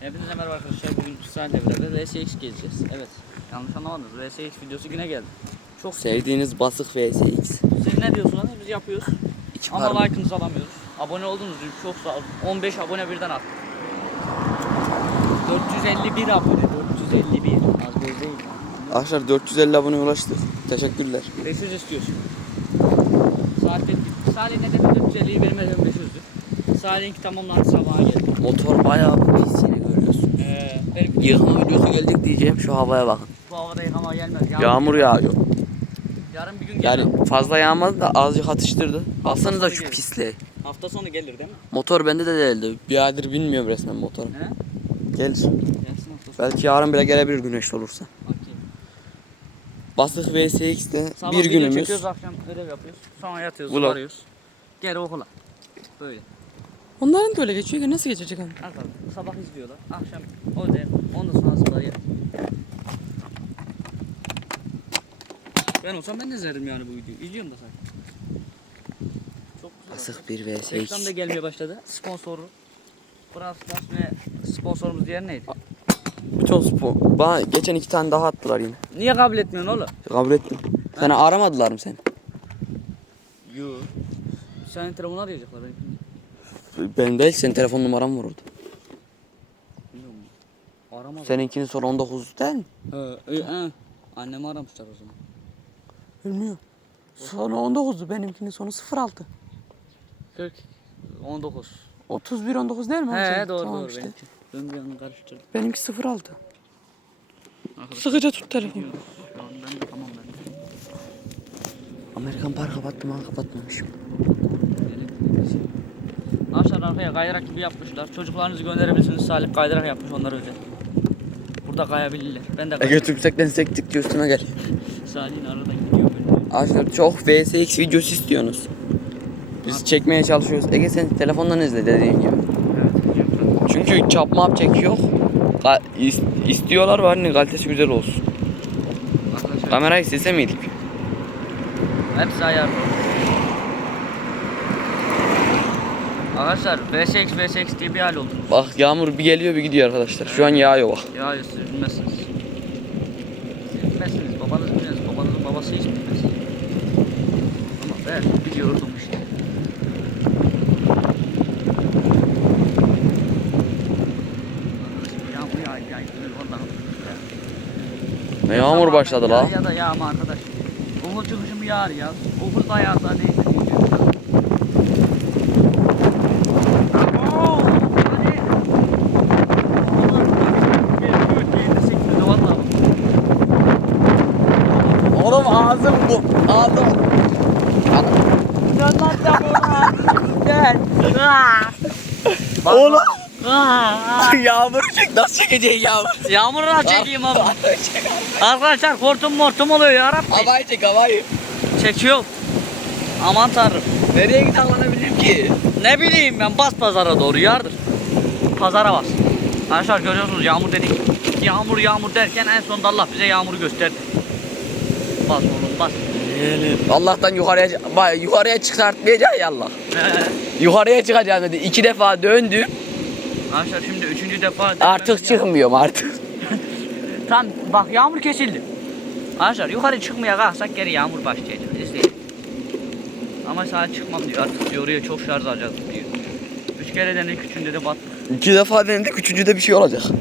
Hepinize merhaba arkadaşlar. Bugün Salih'le beraber RSX gezeceğiz. Evet. Yanlış anlamadınız. RSX videosu güne geldi. Çok Sevdiğiniz basık VSX. Siz ne diyorsunuz? Biz yapıyoruz. İki Ama parmak. like'ınızı alamıyoruz. Abone olduğunuz için çok sağ olun. 15 abone birden at. 451 abone. 451. Az bir değil. Arkadaşlar 450 abone ulaştık. Teşekkürler. 500 istiyorsun. Saatte Salih ne dedi 450'yi benim hedefim 500'dü. Salih'inki tamamlandı sabaha geldi. Motor bayağı pis yine görüyorsun. Ee, benim Yıkama videosu gelecek diyeceğim şu havaya bakın. bu havada yıkama gelmez. Yağmur, Yağmur yağıyor. Yarın bir gün gelir. Yani fazla yağmadı da azıcık atıştırdı. Baksanıza şu gelir. pisliğe. Hafta sonu gelir değil mi? Motor bende de değildi. Bir aydır bilmiyorum resmen motoru. He? Gelir. Gelsin hafta sonu. Belki yarın bile gelebilir güneşli olursa. Okey. Basık VSX'te Sabah bir günümüz. çekiyoruz, akşam ödev yapıyoruz. Sonra yatıyoruz, Vlog. varıyoruz. Geri okula. Böyle. Onların da öyle geçiyor ki nasıl geçecek ama? Arkadaşlar sabah izliyorlar. Akşam ödev. Ondan sonra hazırlar yer. Ben olsam ben de izlerim yani bu videoyu. İzliyorum da zaten. Çok güzel. Basık bir Reklam da gelmeye başladı. Sponsoru. Brawl Stars ve sponsorumuz diğer neydi? Bütün spor. Bana geçen iki tane daha attılar yine. Niye kabul etmiyorsun oğlum? Kabul ettim. Seni aramadılar mı sen? Yo. Senin telefonu arayacaklar benim. Benim değil senin telefon numaram var orada. Bilmiyorum. Aramadı. Seninkinin sonu 19 değil mi? He, e, he. Annemi aramışlar o zaman. Bilmiyorum. Sonu 19'du benimkinin sonu 06. 40 19. 31 19 değil mi? He doğru doğru benimki. Ben bir an karıştırdım. Benimki 06. Arkadaşlar, Sıkıca tut telefonu. Şu an ben de tamam ben de. Amerikan Park kapattım ha kapatmamışım. Arkadaşlar arkaya kaydırak gibi yapmışlar. Çocuklarınızı gönderebilirsiniz. Salih kaydırak yapmış onlar özel. Burada kayabilirler. Ben de E kay- götürsek sektikçe üstüme gel. Salih'in arada gidiyor böyle. Arkadaşlar çok VSX videosu istiyorsunuz. Biz çekmeye çalışıyoruz. Ege sen telefondan izle dediğin gibi. Evet. Çünkü çap map çekiyor. Ka- is- istiyorlar var hani kalitesi güzel olsun. Arkadaşlar Kamerayı istese miydik? hepsi ayarlı. Arkadaşlar VSX VSX diye bir hal oldu. Bak yağmur bir geliyor bir gidiyor arkadaşlar. Şu an yağıyor bak. Ya siz bilmezsiniz. Siz bilmezsiniz. Babanız bilmez. Babanızın babası hiç bilmez. Ama ben biliyordum işte. Ne yağmur başladı la. Ya da yağma arkadaş. Ufuk çıkışım yağar ya. Ufuk da yağsa neyse. Oo, hadi. Oğlum ağzım bu. Ağzım. Oğlum. yağmur çek. Nasıl çekeceksin yağmur? Yağmurla çekeyim abi. Arkadaşlar hortum mortum oluyor ya Rabbi. Havayı çek havayı. Çekiyor. Aman tanrım. Nereye gidip ki? Ne bileyim ben bas pazara doğru yardır. Pazara bas. Arkadaşlar görüyorsunuz yağmur dedik. Yağmur yağmur derken en sonunda Allah bize yağmuru gösterdi. Bas oğlum bas. Allah'tan yukarıya bak, yukarıya çıkartmayacak ya Allah. Yukarıya çıkacağım dedi. İki defa döndüm. Arkadaşlar şimdi üçüncü defa Artık çıkmıyorum artık. Tam bak yağmur kesildi. Arkadaşlar yukarı çıkmaya kalksak geri yağmur başlayacak. İzleyin. Ama saat çıkmam diyor artık diyor oraya çok şarj alacağız diyor. Üç kere denedik üçünde de battık. İki defa denedik. Üçüncüde bir şey olacak.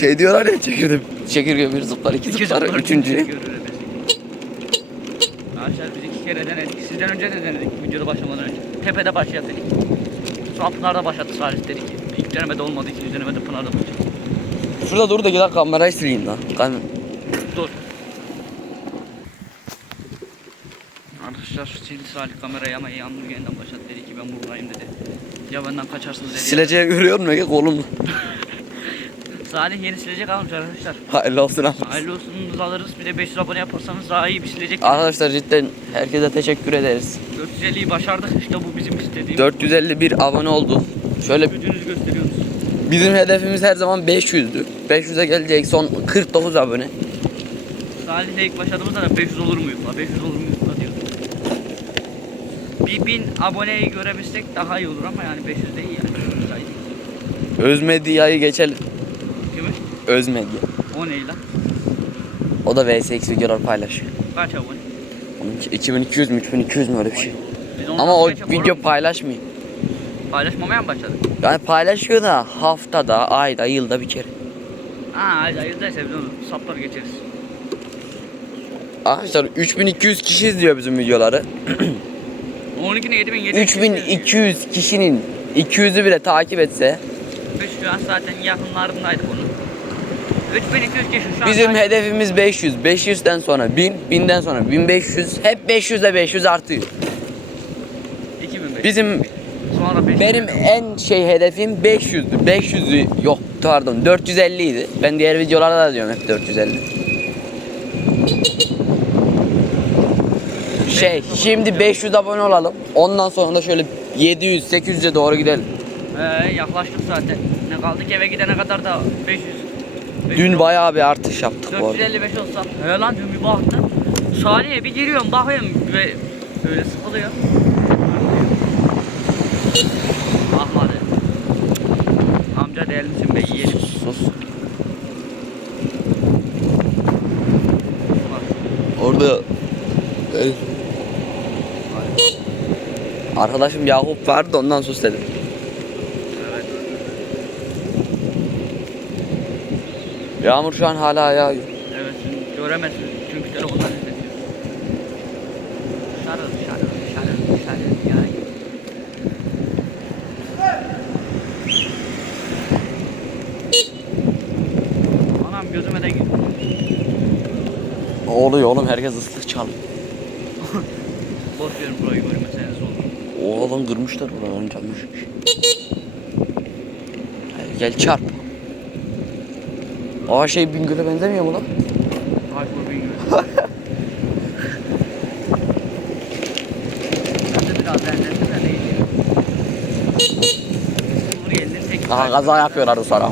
Şey diyorlar ya çekirge, çekirge bir zıplar iki, İki zıplar, zıplar, üçüncü. çekiyor öyle mesela. Arkadaşlar biz iki kere denedik. Sizden önce de denedik videoda başlamadan önce. Tepede başlayalım dedik. Sonra Pınar'da başladı Salih dedik. İlk denemede olmadı, ikinci denemede Pınar'da başladı. Şurada dur da gidelim kamerayı sileyim lan. Kan Dur. Arkadaşlar sildi Salih kamerayı ama Yağmur yeniden başladı dedi ki ben buradayım dedi. Ya benden kaçarsınız dedi. sileceği görüyor musun Ege kolunu? Salih yeni silecek almış arkadaşlar. Hayırlı olsun ama. Hayırlı olsun alırız. Bir de 500 abone yaparsanız daha iyi bir silecek. Arkadaşlar cidden herkese teşekkür ederiz. 450'yi başardık işte bu bizim istediğimiz. 451 abone oldu. Şöyle Gücünüzü gösteriyoruz. bizim hedefimiz her zaman 500'dü. 500'e gelecek son 49 abone. Salih'le ilk başladığımızda da 500 olur muyuz? la, 500 olur muyuz? Bir bin aboneyi görebilsek daha iyi olur ama yani 500 de iyi yani. Özmedya'yı geçelim. Kimi? Özmedya. O ne lan? O da VSX videolar paylaşıyor. Kaç abone? Onunki 2200 mü 3200 mü öyle bir şey. Biz Ama o video paylaşmıyor. paylaşmamaya mı başladık? Yani paylaşıyor da haftada, ayda, yılda bir kere. Ha hayır hayırdaysa biz onu saplar geçeriz. Arkadaşlar 3200 kişi izliyor bizim videoları. 12'ne 7700. 3200 kişinin 200'ü bile takip etse Biz şu an zaten yakınlarındaydık onun. 3200 kişi şu an. bizim hedefimiz 500. 500'den sonra 1000, 1000'den sonra 1500. Hep 500 ile 500 artıyor. 2500. Bizim Sonra 500. benim en şey hedefim 500'dü. 500'ü yok pardon 450 idi. Ben diğer videolarda da diyorum hep 450. Şey şimdi 500 abone olalım. Ondan sonra da şöyle 700 800'e doğru gidelim. Ee, yaklaştık zaten. Ne kaldı ki eve gidene kadar da 500. 500 Dün bayağı bir artış yaptık bu arada. 455 olsa. He lan dün bir baktım. Salih'e bir giriyorum bakıyorum ve böyle sıkılıyor. Ahmadı. Amca değil misin be yiyelim. Sus. Orada Arkadaşım Yakup vardı da ondan sus dedim. Yağmur şu an hala yağıyor. Evet şimdi çünkü telefondan izletiyor. Şarıl şarıl şarıl şarıl. Anam gözüme de gitti. Oluyor oğlum herkes ıslık çalıyor. Verin burayı görmeseniz olur. Oğlum kırmışlar oralarını çalmış. Hadi Gel çarp. Aa şey Bingöl'e benzemiyor mu lan? Tayfur Bingöl. Ben de biraz benzetti de neydi? Buraya 58 Aha kaza yapıyorlardı sonra.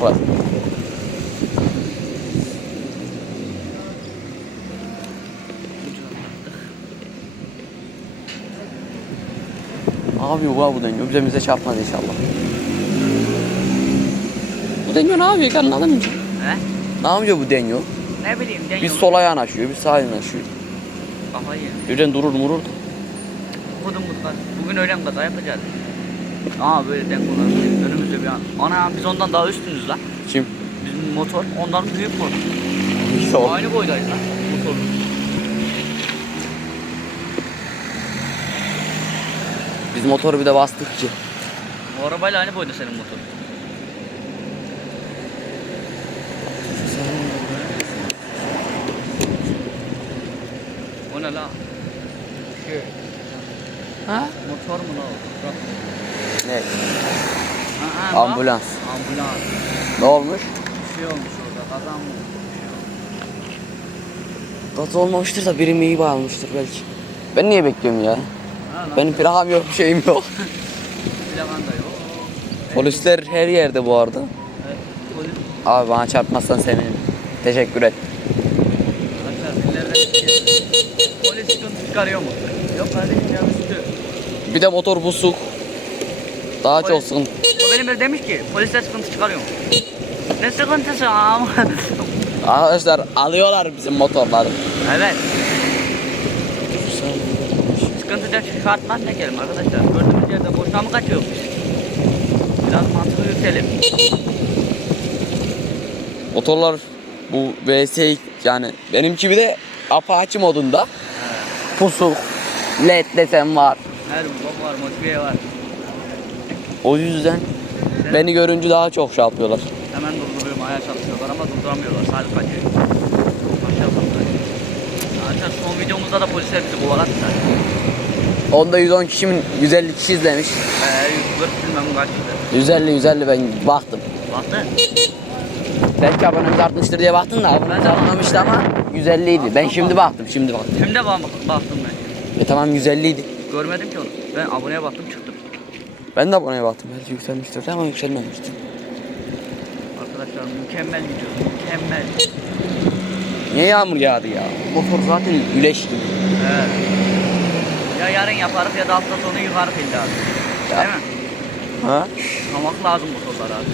Abi bu bu deniyor. Bize bize çarpmaz inşallah. Bu deniyor ne yapıyor? Mı? He? Ne yapıyor bu deniyor? Ne bileyim den Bir sola yanaşıyor, bir sağa yanaşıyor. Kafayı yedim. Birden durur murur bu kadar. Bugün öğlen kaza yapacağız. Aa böyle denk olan önümüzde bir an. Ana biz ondan daha üstünüz lan. Kim? Bizim motor ondan büyük motor. Aynı boydayız lan motor. Biz motoru bir de bastık ki. O arabayla aynı boyda senin motor. Ne la? Şey, Ha? motor mu la o? Bırak. Ne? Ha, ha, bak. Ambulans. Ambulans. Ne olmuş? Bir şey olmuş orada. Kaza mı şey. Gaz olmamıştır da biri iyi bağlamıştır belki. Ben niye bekliyorum ya? Ha, lan. Benim plakam yok, bir şeyim yok. Plakan da yok. Polisler her yerde bu arada. Evet. Polis. Abi bana çarpmazsan sevinirim. Teşekkür et. Arkadaşlar dillerden bir Polis sıkıntı çıkarıyor mu? Yok kardeşim ya üstü. Bir de motor busuk. Daha Polis- çok sıkıntı. O benim bir demiş ki polisler sıkıntı çıkarıyor mu? Ne sıkıntısı ama? Arkadaşlar alıyorlar bizim motorları. evet. Sıkıntı da çıkartmaz ne kelime arkadaşlar. Gördüğümüz yerde boşuna mı kaçıyor biz? Biraz mantıklı yürütelim. Motorlar bu VS yani benimki bir de Apache modunda. Pusuk, led desen var. Her bok var, motiviye var. O yüzden beni görünce daha çok şey yapıyorlar. Hemen durduruyorum, ayağa çalışıyorlar ama durduramıyorlar. Sadece kaçıyor. Arkadaşlar son videomuzda da polisler bizi kovaladı zaten. Onda 110 kişi mi 150 kişi izlemiş. Eee 140 bilmem kaçtı. 150 150 ben baktım. Baktı. Belki abonemiz artmıştır diye baktım da abonemiz artmamıştı ama 150 idi. Ben şimdi baktım, şimdi baktım. Şimdi bak baktım ben. E tamam 150 idi. Görmedim ki onu. Ben aboneye baktım çıktım. Ben de aboneye baktım. Belki yükselmiştir ama yükselmemiştir. Arkadaşlar mükemmel video. Mükemmel. Niye yağmur yağdı ya? Motor zaten güleş gibi. Evet. Ya yarın yaparız ya da hafta sonu yukarı pilli abi. Ya. Değil mi? Ha? Tamak lazım motorlar abi.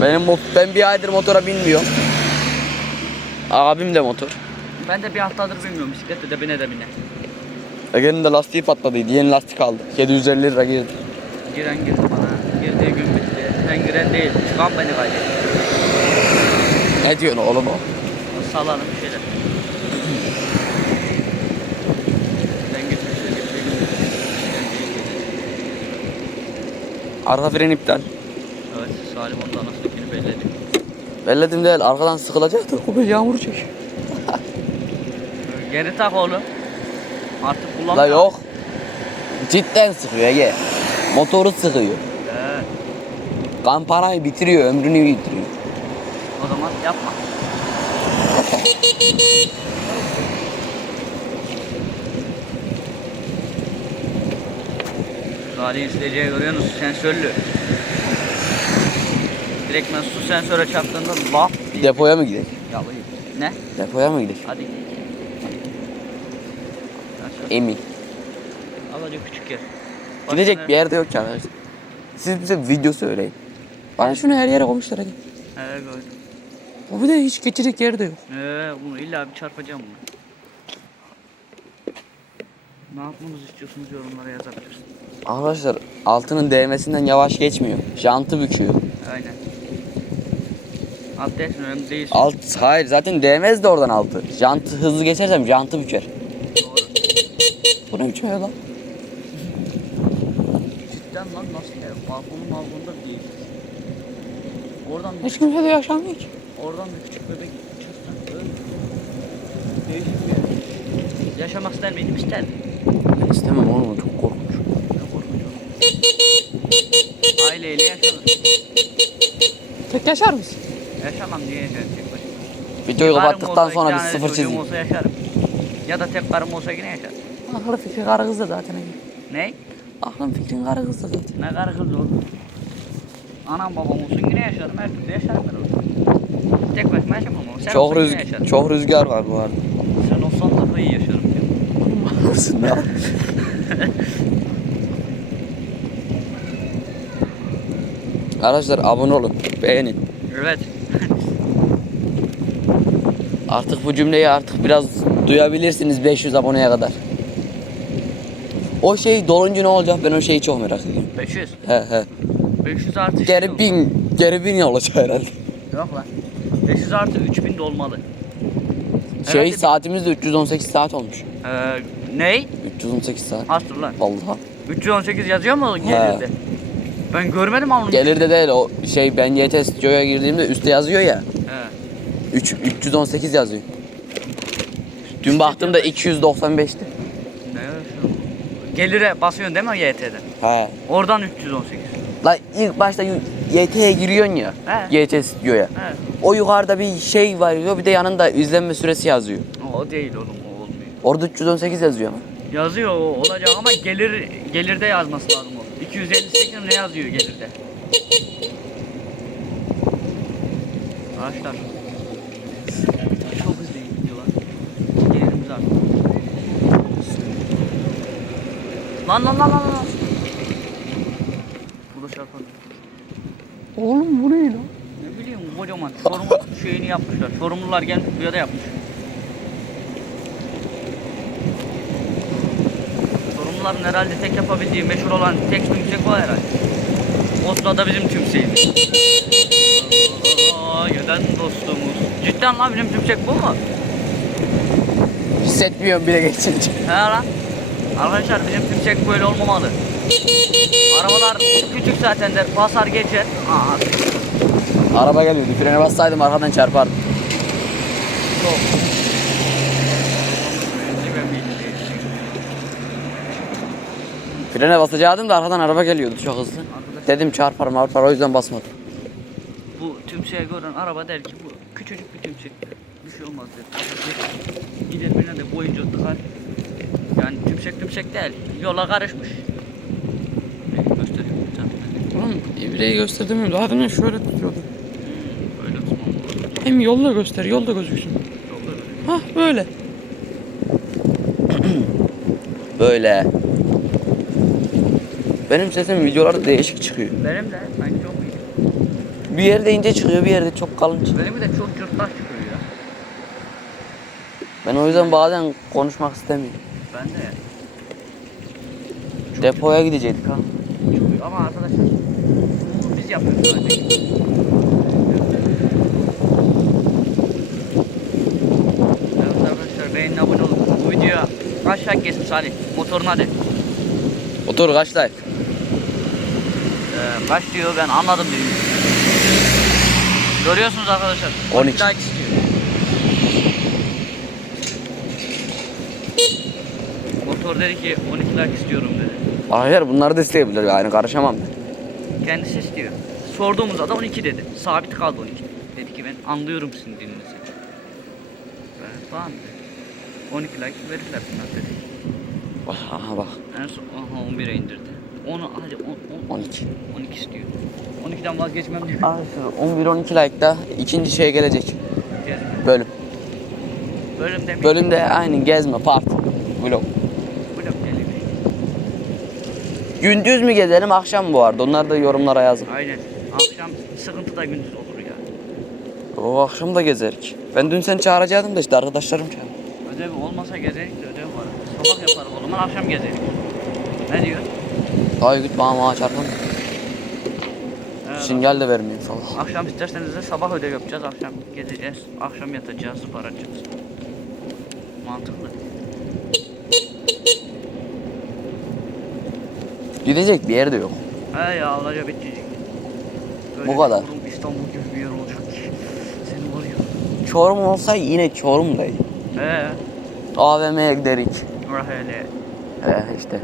Benim ben bir aydır motora binmiyorum. Abim de motor. Ben de bir haftadır bilmiyorum bisiklette de bine de bine. Ege'nin de lastiği patladıydı. Yeni lastik aldı. 750 lira girdi. Giren girdi bana. Girdiği gün bitti. Ben giren değil. Çıkan beni kaybetti. Ne diyorsun oğlum o? Salalım bir şeyler. Ben gitmiştim. gittiği gün bitti. Arka fren iptal. Evet Salim ondan nasıl günü belli ediyor. Belledim değil. Arkadan sıkılacaktı. O bir yağmur çek. Geri tak oğlum. Artık La kullanma. yok. Cidden sıkıyor Ege. Motoru sıkıyor. Ee, Kampanayı bitiriyor. Ömrünü bitiriyor. o zaman yapma. Salih isteyeceği görüyorsunuz sensörlü. Direkt ben su sensöre çarptığında laf diye Depoya mı gidelim? yalıyor. Ne? Depoya mı gidelim? Hadi. Aşağı. Emin. Azıcık küçük yer. Gidecek bir yerde yok ki arkadaşlar. Siz bize video söyleyin. Bana şunu her yere koymuşlar hadi. Evet gördüm. O bir de hiç geçecek yeri de yok. Ee, bunu illa bir çarpacağım bunu. Ne yapmamızı istiyorsunuz yorumlara yazabilirsiniz. Arkadaşlar altının değmesinden yavaş geçmiyor. Jantı büküyor. Aynen. Alt değilsin önemli değil. Alt hayır zaten değmez de oradan altı. Jantı hızlı geçersem jantı büker. Bu ne biçim ya lan? Cidden lan nasıl ya? Balkonu balkonda değil. Oradan Hiç kimse de yaşamıyor ki. oradan bir küçük bebek çıksa öyle. Değişik bir yer. Yaşamak ister miydim? İsterdim. Ben istemem oğlum çok korkunç. Ne korkunç olur. Aileyle yaşanır. Tek yaşar mısın? Yaşamam diye yaşarım tek başıma. Videoyu Karım kapattıktan olsa, sonra iki bir sıfır çocuğum çizdik. olsa yaşarım. Ya da tek karım olsa yine yaşarım. Aklı fikri karı kız da zaten. Ne? Aklın fikrin karı kız da zaten. Ne karı kız olur. Anam babam olsun yine yaşarım. Her türlü yaşarım ben orada. Tek başıma yaşamam ama. Sen Çok, olsan yine rüzgar, yaşarım. çok rüzgar var bu arada. Sen olsan daha iyi yaşarım. diyorum. Varsın ne Arkadaşlar abone olun, beğenin. Evet. Artık bu cümleyi artık biraz duyabilirsiniz 500 aboneye kadar. O şey dolunca ne olacak ben o şeyi çok merak ediyorum. 500. He he. 500 artı Geri bin, geri bin olacak herhalde. Yok lan. 500 artı 3000 de olmalı. Şey Herhalde- saatimiz de 318 saat olmuş. Ee, ney? 318 saat. Astır lan. Vallahi. 318 yazıyor mu gelirde? Ben görmedim ama onu. Gelirde değil o şey ben YT Studio'ya girdiğimde üstte yazıyor ya. He. 3, 318 yazıyor. Dün baktığımda 295'ti. Ne yazıyor? Gelire basıyorsun değil mi YT'den? He. Oradan 318. La ilk başta YT'ye giriyorsun ya. He. YT Studio'ya. He. O yukarıda bir şey var ya bir de yanında izlenme süresi yazıyor. O değil oğlum o olmuyor. Orada 318 yazıyor ama. Yazıyor o olacak ama gelir gelirde yazması lazım o. 258 ne yazıyor gelirde? Arkadaşlar çok hızlı gidiyorlar. Gelirimiz artık. Lan lan lan lan lan. Burada çarpar. Oğlum bu ne lan? Ne bileyim kocaman Çorum şeyini yapmışlar. Çorumlular gelmiş buraya da yapmış. Çorumluların herhalde tek yapabildiği meşhur olan tek tümsek bu herhalde. O sırada bizim tümseğimiz. Aa, gelen dostumuz. Cidden lan bizim tümsek bu mu? Hissetmiyorum bile geçince. He lan. Arkadaşlar bizim tümsek böyle olmamalı. Arabalar küçük zaten der basar geçer. Aa, Araba geliyordu. Frene bassaydım arkadan çarpardım. Yok. Mühendislik ve. Frene basacaktım da arkadan araba geliyordu çok hızlı. Arkadaşlar Dedim çarparım çarpar o yüzden basmadım. Bu tümseği gören araba der ki bu küçücük bir tümsek. Bir şey olmaz der. Gider birine de boyunca tıkar. Yani tümsek tümsek değil. Yola karışmış. Ne gösteriyor bir tane. Oğlum ibreyi gösterdim daha demin şöyle tutuyordu. Hmm, böyle tutmam lazım. Hem yolda göster, yolda gözüksün. Yok öyle. Hah böyle. Böyle. Benim sesim videolarda değişik çıkıyor. Benim de. Bir yerde ince çıkıyor bir yerde çok kalın çıkıyor. Benimki de çok cırtlak çıkıyor ya. Ben o yüzden bazen konuşmak istemiyorum. Ben de. Depoya gidecektik ha. Çok, ama arkadaşlar bunu biz yapıyoruz sadece. Evet arkadaşlar beğenin abone olun. Bu videoya kaç like gelsin Salih? Motoruna de. Otur kaç like? Ee, kaç diyor ben anladım diyor. Görüyorsunuz arkadaşlar. 12. like istiyor. Motor dedi ki 12 like istiyorum dedi. Hayır bunları da isteyebilir yani karışamam ben. Kendisi istiyor. Sorduğumuzda da 12 dedi. Sabit kaldı 12. Dedi ki ben anlıyorum sizin dilinizi. Ben tamam dedi. 12 like verirler bunlar dedi. Aha bak En son aha 11'e indirdi. Onu hadi 10, 10, 12. 12 istiyor. 12'den vazgeçmem diyor. Arkadaşlar 11-12 like'da ikinci şey gelecek. Gezme. Bölüm. Bölüm demek. Bölümde aynı gezme part. Vlog. Blok geliyor. Gündüz mü gezelim akşam mı bu arada? Onlar da yorumlara yazın. Aynen. Akşam sıkıntı da gündüz olur ya. O akşam da gezerik. Ben dün seni çağıracaktım da işte arkadaşlarım çağırdı. Ödev olmasa gezerik de ödev var. Sabah yaparız o zaman akşam gezerik. Ne diyor? Git bana maaş çarpma. Sinyal de vermiyor sabah. Akşam isterseniz de sabah ödev yapacağız. Akşam gezeceğiz. Akşam yatacağız, spor atacağız. Mantıklı. Gidecek bir yer de yok. He ya alaca bitecek. Böyle Bu kadar. Çorum, İstanbul gibi bir yer olacak ki. Seni var ya. Çorum olsa yine Çorum'daydı. He. AVM'ye giderik. Rahele. He işte.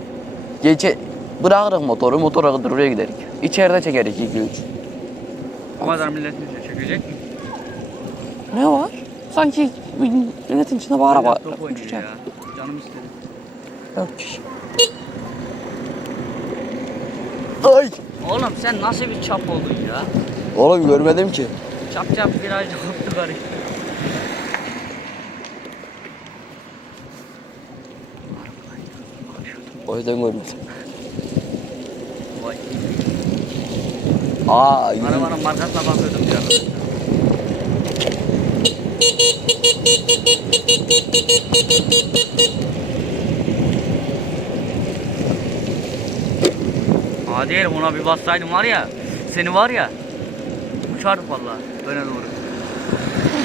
Gece bırakırız motoru, motora kadar oraya giderik. İçeride çekerik 2-3. Bu kadar milletin içine çekecek mi? Ne var? Sanki milletin içinde bu araba Top oynuyor ya. Canım istedi. Kişi. Ay! Oğlum sen nasıl bir çap oldun ya? Oğlum görmedim ki. Çap çap virajda koptu karıştı. O yüzden görmedim. Vay. Aa. Arabanın markasına bakıyordum ya. Hadi herif ona bir bassaydım var ya. Seni var ya. Uçardık vallahi öne doğru.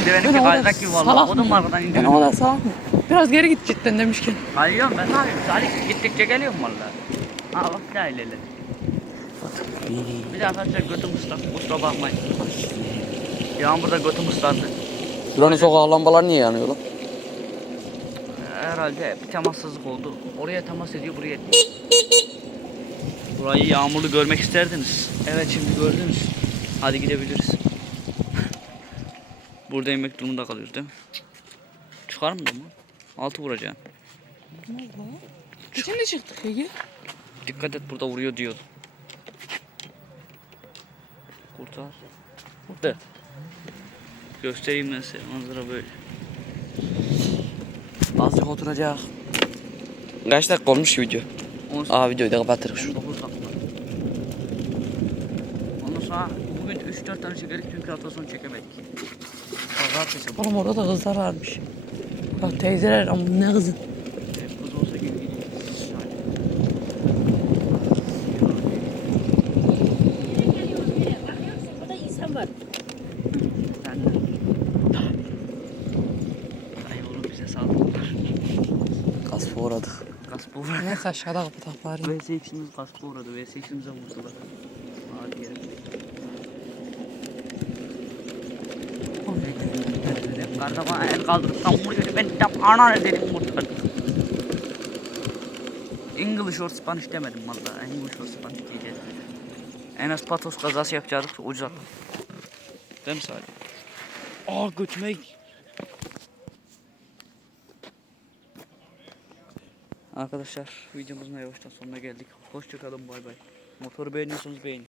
Bir de benimki Ben orada kaydırak gibi salak O da markadan Ben indirdim. o da salak mı? Biraz geri git cidden demişken. Alıyorum ben ne yapayım? Salih gittikçe geliyorum vallahi. Ha bak daha ilerle. Bir de arkadaşlar götüm ıslak. Kusura bakmayın. Yağmurda götüm ıslandı. Buranın sokak lambaları niye yanıyor lan? Herhalde bir temassızlık oldu. Oraya temas ediyor, buraya etmiyor. Burayı yağmurlu görmek isterdiniz. Evet şimdi gördünüz. Hadi gidebiliriz. Burada inmek durumunda kalıyoruz değil mi? Çıkar mı mı? Altı vuracağım. Şimdi çıktık Ege. Dikkat et burada vuruyor diyordu. Kurtar. De. Göstereyim ben size. Manzara böyle. Azıcık oturacak. Kaç dakika olmuş video? 18 Aa videoyu da kapatırız şurada. 19 dakika. Ondan sonra bugün 3-4 tane çekerik çünkü hafta sonu çekemedik. Pazartesi. Oğlum orada da kızlar varmış. Bak teyzeler ama ne kızı. Kız olsa gibi gideceğiz. Burada insan var. Ben de. Ay oğlum bize saldırdılar. Gaspa uğradık. Gaspı uğradı. Neyse aşağıda kapatak bari. VSX'imiz gaspı uğradı. VSX'imize vurdular. Hadi gelin. Karda bana el kaldırıp tam vuruyor. Ben tam ana dedim vurdular. English or Spanish demedim valla. English or Spanish diyeceğiz. En az patos kazası yapacaktık ucuz atladık. Değil mi Salih? Aa götüme Arkadaşlar videomuzun yavaştan sonuna geldik. Hoşçakalın bay bay. Motoru beğeniyorsanız beğenin.